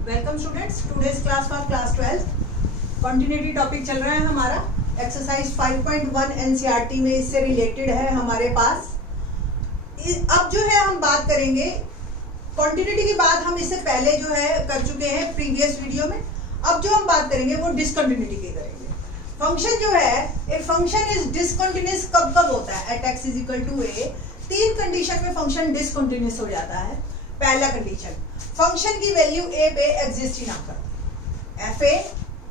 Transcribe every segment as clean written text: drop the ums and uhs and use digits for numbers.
Welcome students, today's class for class 12 continuity topic चल रहा है हमारा। एक्सरसाइज 5.1 एनसीईआरटी में इससे रिलेटेड है हमारे पास। अब जो है हम बात करेंगे कंटिन्यूटी की बात हम इससे पहले जो है कर चुके हैं प्रीवियस वीडियो में। अब जो हम बात करेंगे वो डिसकंटिन्यूटी की करेंगे। फंक्शन जो है ए फंक्शन इज डिसकंटिन्यूअस कब कब होता है? At x is equal to A. तीन कंडीशन में फंक्शन डिसकंटिन्यूअस हो जाता है। पहला कंडीशन, फंक्शन की वैल्यू ए पे एग्जिस्ट ही ना करती। एफ ए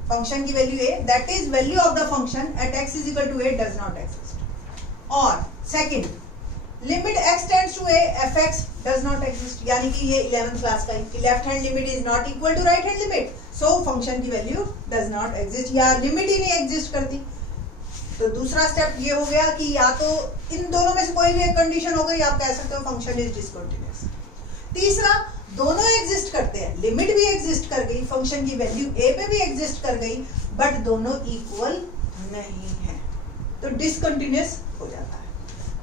फंक्शन की value A, that is value of the function at x is equal to A does not exist. और second, limit X tends to A F X does not exist, यानी कि ये 11th class का कि left hand limit is not equal to right hand limit, so function की value does not exist या limit ही नहीं एग्जिस्ट करती। तो दूसरा स्टेप ये हो गया कि या तो इन दोनों में से कोई भी एक कंडीशन हो गई, आप कह सकते हो फंक्शन इज डिसकंटिन्यूअस। तीसरा, दोनों एग्जिस्ट करते हैं, लिमिट भी एग्जिस्ट कर गई, फंक्शन की वैल्यू ए पे भी एग्जिस्ट कर गई, बट दोनों इक्वल नहीं है, तो डिसकंटिन्यूअस हो जाता है।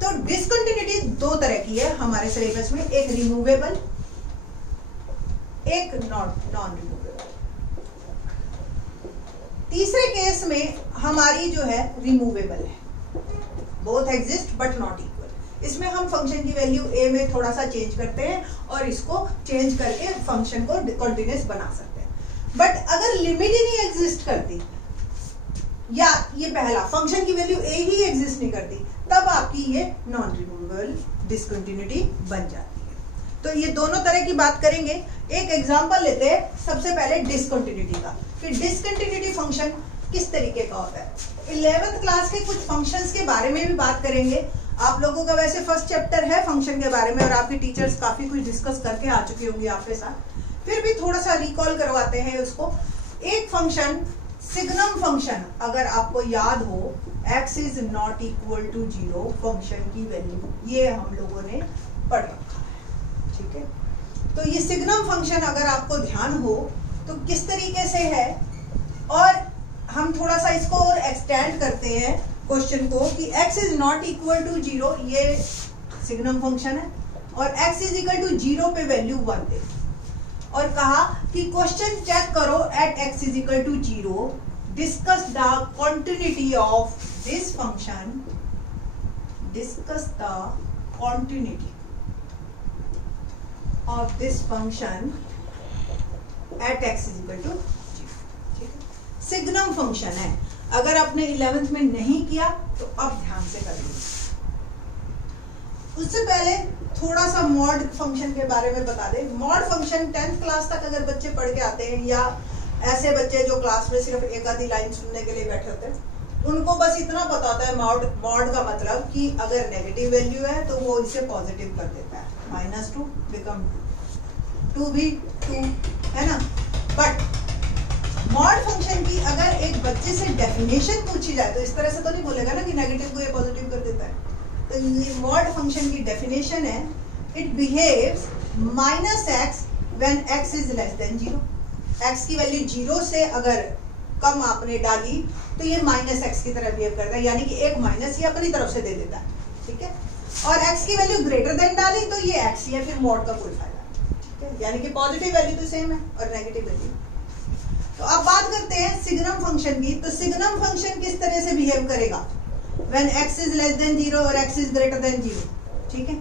तो डिसकंटिन्यूटी दो तरह की है हमारे सिलेबस में, एक रिमूवेबल, एक नॉन रिमूवेबल। तीसरे केस में हमारी जो है रिमूवेबल है, both exist but not equal. इसमें हम फंक्शन की वैल्यू ए में थोड़ा सा चेंज करते हैं और इसको चेंज करके फंक्शन को कंटिन्यूअस बना सकते हैं। बट अगर लिमिट ही नहीं एग्जिस्ट करती या ये पहला फंक्शन की वैल्यू ए ही एग्जिस्ट नहीं करती, तब आपकी ये नॉन रिमूवेबल डिसकंटिन्यूटी बन जाती है। तो ये दोनों तरह की बात करेंगे। एक एग्जांपल लेते हैं सबसे पहले डिसकंटिन्यूटी का, कि डिसकंटिन्यूटी फंक्शन किस तरीके का होता है। 11th क्लास के कुछ फंक्शंस के बारे में भी बात करेंगे। आप लोगों का वैसे फर्स्ट चैप्टर है फंक्शन के बारे में और आपके टीचर्स काफी कुछ डिस्कस करके आ चुकी होंगी आपके साथ, फिर भी थोड़ा सा रिकॉल करवाते हैं उसको। एक फंक्शन सिग्नम फंक्शन, अगर आपको याद हो x is not equal to 0 function की वैल्यू, ये हम लोगों ने पढ़ रखा है, ठीक है। तो ये सिग्नम फंक्शन अगर आपको ध्यान हो तो किस तरीके से है, और हम थोड़ा सा इसको और एक्सटेंड करते हैं क्वेश्चन को कि x is not equal to 0, ये सिग्नम फंक्शन है, और x इज इक्वल टू 0 पे वैल्यू 1 दे, और कहा कि क्वेश्चन चेक करो at x is equal to 0 discuss the continuity of this function, discuss the continuity of this function at x is equal to 0। Signum function है, अगर आपने 11th में नहीं किया तो अब ध्यान से कर लीजिए। उससे पहले थोड़ा सा मॉड फंक्शन के बारे में बता दें। मॉड फंक्शन 10th क्लास तक अगर बच्चे पढ़ के आते हैं, या ऐसे बच्चे जो क्लास में सिर्फ एक आधी लाइन सुनने के लिए बैठे होते हैं, उनको बस इतना पता होता है मॉड का मतलब कि अगर नेगेटिव वैल्यू है तो वो इसे पॉजिटिव कर देता है, -2 बिकम 2 भी 2 है ना। बट मॉड फंक्शन की अगर एक बच्चे से डेफिनेशन पूछी जाए तो इस तरह से तो नहीं बोलेगा ना कि नेगेटिव को ये पॉजिटिव कर देता है। तो ये मॉड फंक्शन की डेफिनेशन है, it behaves -x when x is less than 0। x की वैल्यू 0 से अगर कम आपने डाली तो ये -x की तरह बिहेव करता है, यानी कि एक माइनस ये अपनी तरफ से दे देता है, ठीक है। और x की वैल्यू ग्रेटर देन डाली तो ये x है, फिर मॉड का कोई फायदा नहीं, ठीक है। यानी कि पॉजिटिव वैल्यू तो सेम है और नेगेटिव वैल्यू। तो अब बात करते हैं सिग्नम फंक्शन की। तो सिग्नम फंक्शन किस तरह से बिहेव करेगा when x is less than 0 और x इज ग्रेटर देन 0, ठीक है।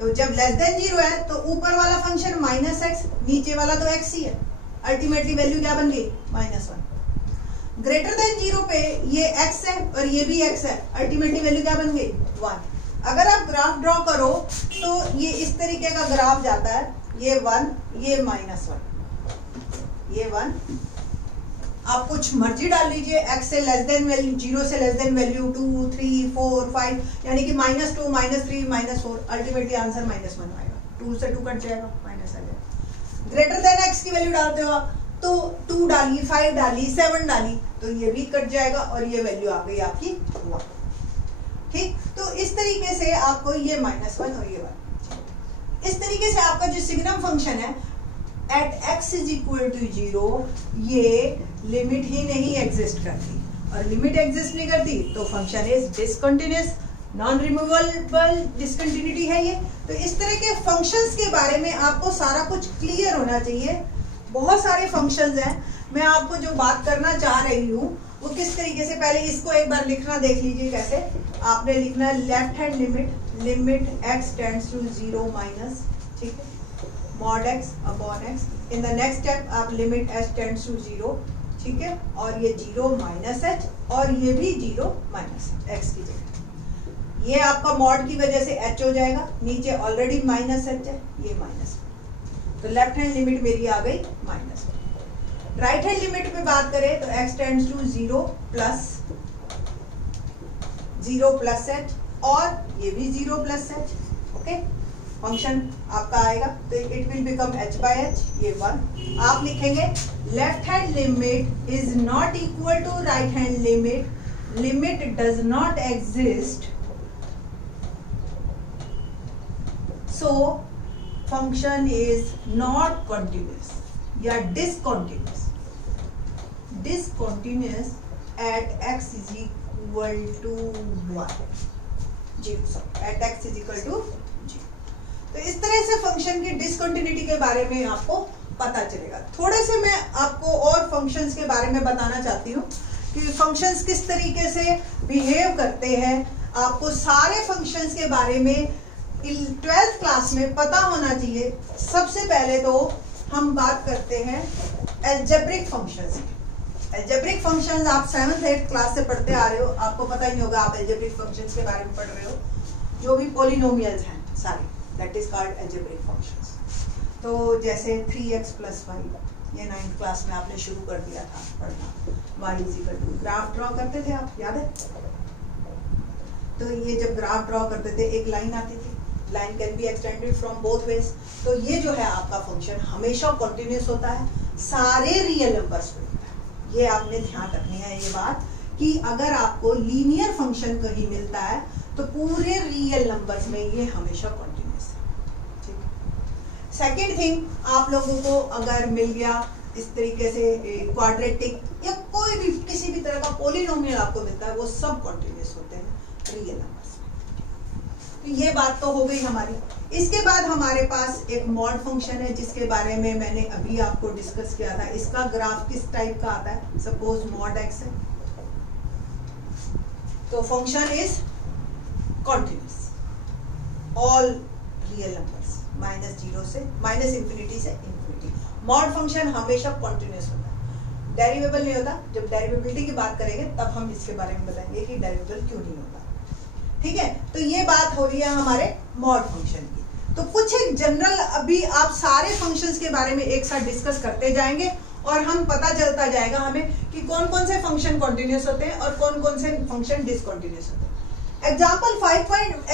तो जब लेस देन 0 है तो ऊपर वाला फंक्शन -x, नीचे वाला तो x ही है, अल्टीमेटली वैल्यू क्या बन गई -1। ग्रेटर देन 0 पे ये x है और ये भी x है, अल्टीमेटली वैल्यू क्या बन गई 1। अगर आप ग्राफ ड्रॉ करो तो ये इस तरीके का ग्राफ जाता है, ये 1, ये -1, ये 1। आप कुछ मर्जी डाल लीजिए, x से लेस देन वैल्यू, 0 से लेस देन वैल्यू 2, 3, 4, 5, यानी कि -2, -3, -4, अल्टीमेटली आंसर -1 आएगा। 2 से 2 कट जाएगा, माइनस आ जाएगा। ग्रेटर देन x की वैल्यू डालते हो आप तो 2 डाली, 5 डाली, 7 डाली तो ये भी कट जाएगा और ये वैल्यू आ गई आपकी 1, ठीक। तो इस तरीके से आपको ये -1 और ये 1, इस तरीके से आपका जो सिग्नम फंक्शन है at x is equal to 0, ये लिमिट ही नहीं एग्जिस्ट करती, और लिमिट एग्जिस्ट नहीं करती तो function is discontinuous, non removable discontinuity है ये। तो इस तरह के फंक्शंस के बारे में आपको सारा कुछ क्लियर होना चाहिए बहुत सारे फंक्शंस हैं। मैं आपको जो बात करना चाह रही हूँ वो किस तरीके से, पहले इसको एक बार लिखना देख लीजिए कैसे। आपने लिखना है left hand limit x tends to 0 minus, ठीक है, mod x upon x। In the next step आप लिमिट h टेंड्स टू 0, ठीक है, और ये 0 माइनस h और ये भी 0 माइनस x की जगह। ये आपका मॉड की वजह से h हो जाएगा, नीचे ऑलरेडी माइनस h है, ये माइनस, तो लेफ्ट हैंड लिमिट मेरी आ गई माइनस। राइट हैंड लिमिट पे बात करें तो x tends to 0 plus h और ये भी 0 प्लस h, ओके। फंक्शन आपका आएगा तो it will become h by h, ये 1। आप लिखेंगे left hand limit is not equal to right hand limit does not exist, so function is not continuous या discontinuous at x is equal to 1, at x is equal to 0। तो इस तरह से function की discontinuity के बारे में आपको पता चलेगा। थोड़े से मैं आपको और फंक्शंस के बारे में बताना चाहती हूँ कि फंक्शंस किस तरीके से बिहेव करते हैं। आपको सारे फंक्शंस के बारे में 12th क्लास में पता होना चाहिए। सबसे पहले तो हम बात करते हैं अलजेब्रिक फंक्शंस की। अलजेब्रिक फंक्शंस आप 7th 8th क्लास से पढ़ते आ रहे हो, आपको पता ही नहीं होगा आप अलजेब्रिक फंक्शंस के बारे में पढ़ रहे हो। जो भी पॉलिनोमियल्स हैं सारे, that is called algebraic functions. तो जैसे 3x + 5, ये 9th क्लास में आपने शुरू कर दिया था पढ़ना। y is equal to, graph draw करते थे आप, याद है? तो ये जब ग्राफ ड्रॉ करते थे एक लाइन आती थी, line can be extended from both ways. तो ये जो है आपका फंक्शन हमेशा कंटिन्यूअस होता है, सारे रियल नंबर्स पे होता है। ये आपने ध्यान रखनी है ये बात कि अगर आपको लीनियर फंक्शन कहीं मिलता है तो पूरे रियल नंबर्स में ये हमेशा कंटिन्यूअस है, ठीक है। सेकेंड थिंग, आप लोगों को अगर मिल गया इस तरीके से क्वाड्रेटिक या कोई भी किसी भी तरह का पॉलिनोमियल आपको मिलता है, वो सब कंटिन्यूअस होते हैं रियल नंबर्स में। तो ये बात तो हो गई हमारी। इसके बाद हमारे पास एक मॉड फंक्शन है जिसके बारे में मैंने अभी आपको डिस्कस किया था। इसका ग्राफ किस टाइप का आता है? सपोज मॉड x है तो function is continuous all real numbers -0 से -∞ से ∞। मॉड फंक्शन हमेशा कॉन्टिन्यूस होता है, डेरिवेबल नहीं होता। जब डेरिवेबिलिटी की बात करेंगे तब हम इसके बारे में बताएंगे कि डेरिवेबल क्यों नहीं होता, ठीक है। तो ये बात हो रही है हमारे मॉड फंक्शन की। तो कुछ एक जनरल, अभी आप सारे फंक्शंस के बारे में एक साथ डिस्कस करते जाएंगे और हम पता चलता जाएगा हमें कि कौन कौन से फंक्शन कॉन्टिन्यूस होते हैं और कौन कौन से फंक्शन डिसकॉन्टिन्यूस होते हैं। एग्जाम्पल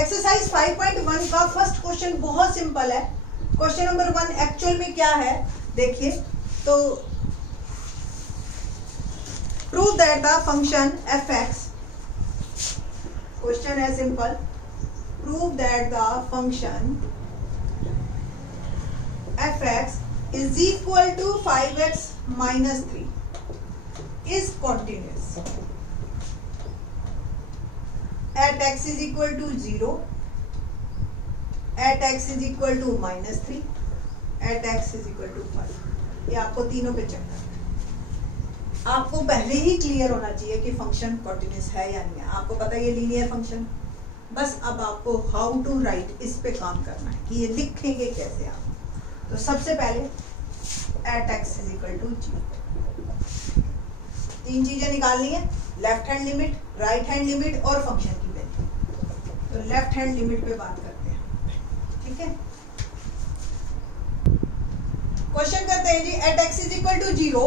एक्सरसाइज 5.1 का फर्स्ट क्वेश्चन बहुत सिंपल है। क्वेश्चन नंबर 1 एक्चुअल में क्या है देखिए, तो prove that the function f(x), question है simple, prove that the function f(x) is equal to 5x minus 3 is continuous at x is equal to 0, at x is equal to -3, at x is equal to 5। ये आपको तीनों पे check करना है। आपको पहले ही clear होना चाहिए कि फंक्शन कॉन्टिन्यूस है या नहीं है। आपको पता है ये लीनियर फंक्शन, बस अब आपको हाउ टू राइट इस पे काम करना है कि ये लिखेंगे कैसे आप। तो सबसे पहले at x is equal to 0, तीन चीजें निकालनी है, left hand limit, right hand limit और फंक्शन की वैल्यू। तो लेफ्ट हैंड लिमिट पे बात करते हैं, ठीक है। क्वेश्चन करते हैं जी at x is equal to 0।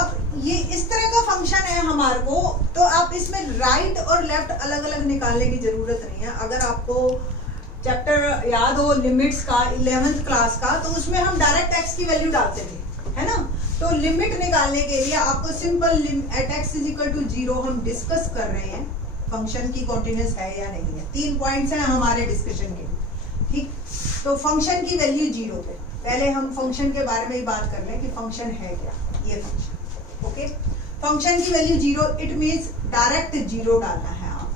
अब ये इस तरह का फंक्शन है हमारे को, तो आप इसमें राइट और लेफ्ट अलग अलग निकालने की जरूरत नहीं है। अगर आपको चैप्टर याद हो लिमिट्स का 11th क्लास का, तो उसमें हम डायरेक्ट x की वैल्यू डालते थे, है ना। तो लिमिट निकालने के लिए आपको simple at x is equal to 0 हम डिस्कस कर रहे हैं फंक्शन की कॉन्टिन्यूस है या नहीं है। 3 पॉइंट्स हैं हमारे डिस्कशन के, ठीक। तो फंक्शन की वैल्यू 0 पे, पहले हम फंक्शन के बारे में ही बात कर रहे हैं कि फंक्शन है क्या, ये फंक्शन, ओके। फंक्शन की वैल्यू 0, इट मीन्स डायरेक्ट 0 डालना है आप,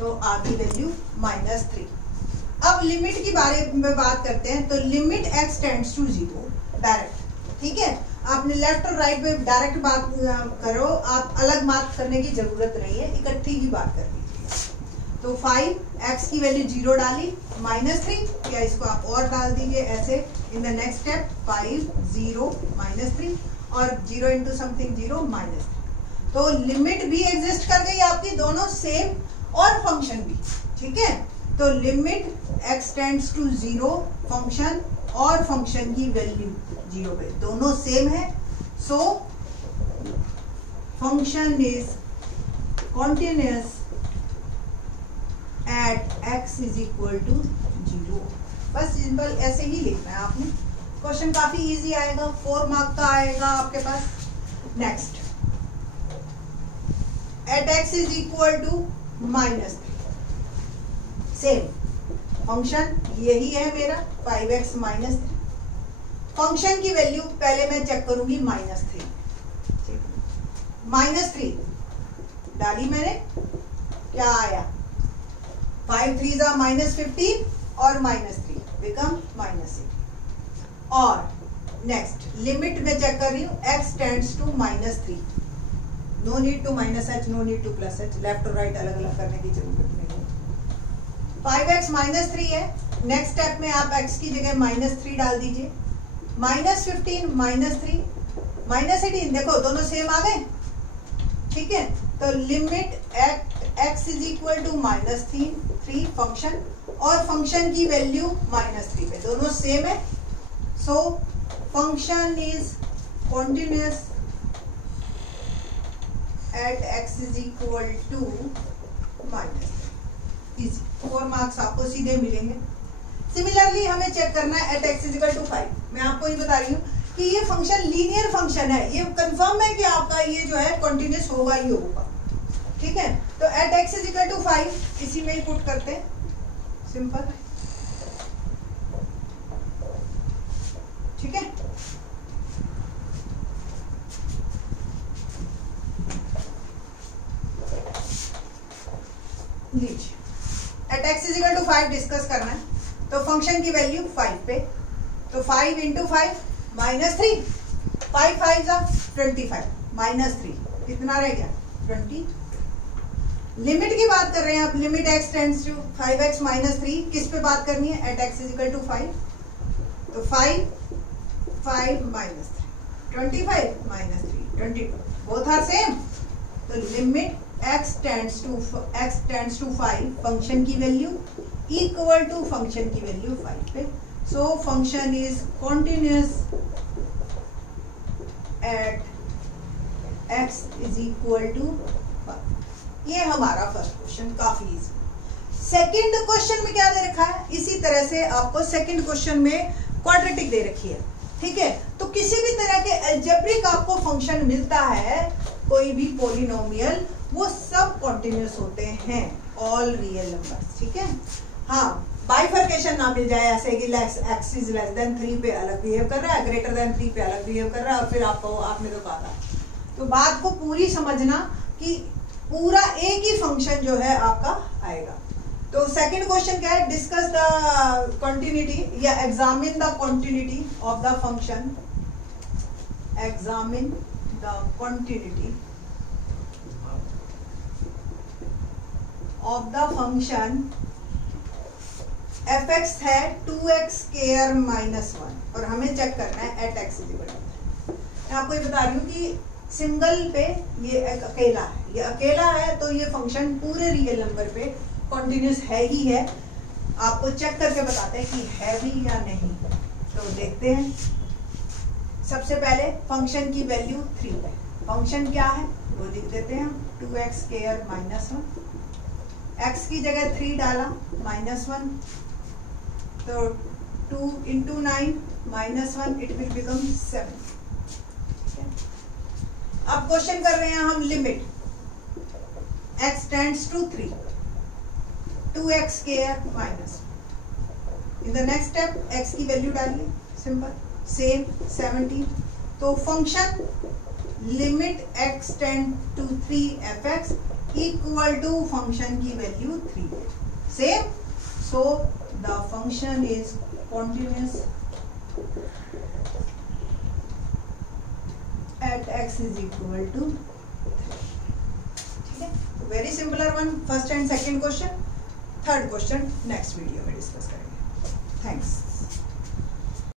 तो आपकी वैल्यू -3। अब लिमिट की बारे में बात करते हैं, तो limit x tends to 0 direct, ठीक है। आपने लेफ्ट और राइट में डायरेक्ट बात करो, आप अलग बात करने की जरूरत नहीं है, इकट्ठी ही बात कर लीजिए। तो 5x की वैल्यू 0 डाली, -3, या इसको आप और डाल दीजिए ऐसे इन द नेक्स्ट स्टेप 5 0 -3 और 0 इंटू समथिंग 0 -3। तो लिमिट भी एग्जिस्ट कर गई आपकी, दोनों सेम और फंक्शन भी, ठीक है। तो limit x tends to 0 function और फंक्शन की वैल्यू 0 पे दोनों सेम है, so function is continuous at x is equal to 0। बस सिंपल ऐसे ही लिखना है आपने। क्वेश्चन काफी इजी आएगा, 4 मार्क का आएगा आपके पास। Next, at x is equal to -3, same function यही है मेरा 5x -3। फंक्शन की वैल्यू पहले मैं चेक करूंगी -3, -3 डाली मैंने, क्या आया 5 3 -15 और -3 बिकम -8। और नेक्स्ट लिमिट में चेक कर रही हूँ, x tends to -3, no need to -h, no need to +h, left और राइट अलग अलग करने की जरूरत नहीं है। 5x -3 है, नेक्स्ट स्टेप में आप x की जगह -3 डाल दीजिए, -15 -3 -18, देखो दोनों सेम आ गए, ठीक है। तो limit at x is equal to -3 function और फंक्शन की वैल्यू -3 पे दोनों सेम है, so function is continuous at x is equal to -3। 4 marks आपको सीधे मिलेंगे। सिमिलरली हमें चेक करना है at x is equal to 5। मैं आपको ये बता रही हूँ कि ये फंक्शन लीनियर फंक्शन है, ये कंफर्म है कि आपका ये जो है कॉन्टिन्यूअस होगा ही होगा, ठीक है। तो at x is equal to 5 इसी में ही पुट करते हैं, सिंपल, ठीक है। लीजिए at x is equal to 5 discuss करना है, तो फंक्शन की वैल्यू 5 पे, तो 5 इंटू 5 -3, 5 5 जा 25 -3 कितना रह गया 20। लिमिट की बात कर रहे हैं आप, limit x tends to 5x -3, किस पे बात करनी है, at x is equal to 5, तो 5 5 -3 25 -3 22, बोथ आर सेम। तो limit x tends to 5 function की वैल्यू इक्वल टू फंक्शन की वैल्यू 5 पे, so function is continuous at x is equal to 5। ये हमारा फर्स्ट क्वेश्चन, काफी इजी। सेकंड क्वेश्चन में क्या दे रखा है, इसी तरह से आपको सेकंड क्वेश्चन में क्वाड्रेटिक दे रखी है, ठीक है। तो किसी भी तरह के अलजेब्रिक आपको फंक्शन मिलता है, कोई भी पॉलिनोमियल, वो सब कॉन्टिन्यूअस होते हैं, ऑल रियल नंबर्स, ठीक है। हाँ, बाइफर्केशन ना मिल जाए ऐसे कि x इज लेस देन 3 पे अलग बिहेव कर रहा है, ग्रेटर देन 3 पे अलग बिहेव कर रहा है, और फिर आपने तो कहा था। तो बात को पूरी समझना कि पूरा एक ही फंक्शन जो है आपका आएगा। तो सेकंड क्वेश्चन क्या है, डिस्कस द कॉन्टिन्यूटी या examine the continuity of the function, examine the continuity of the function fx है 2x स्क्वायर -1 और हमें चेक करना है at x is equal to. मैं आपको ये बता रही हूँ कि सिंगल पे ये एक अकेला है, ये अकेला है, तो ये फंक्शन पूरे रियल नंबर पे कॉन्टिन्यूअस है ही है। आपको चेक करके बताते हैं कि है भी या नहीं। तो देखते हैं, सबसे पहले फंक्शन की वैल्यू 3 है, फंक्शन क्या है वो लिख देते हैं हम, 2x स्क्वायर -1, x की जगह 3 डाला -1, तो 2 इंटू 9 -1 इट विल बिकम 7। अब क्वेश्चन कर रहे हैं हम limit x tends to 3, 2x square -1। In the next step x की वैल्यू डालिए, सिंपल सेम 17। तो function limit x tend to 3 fx equal to function की value 3 same, so the function is continuous at x is equal to, ठीक है। Very simpler one, first and second question. Third question next video में discuss करेंगे। Thanks.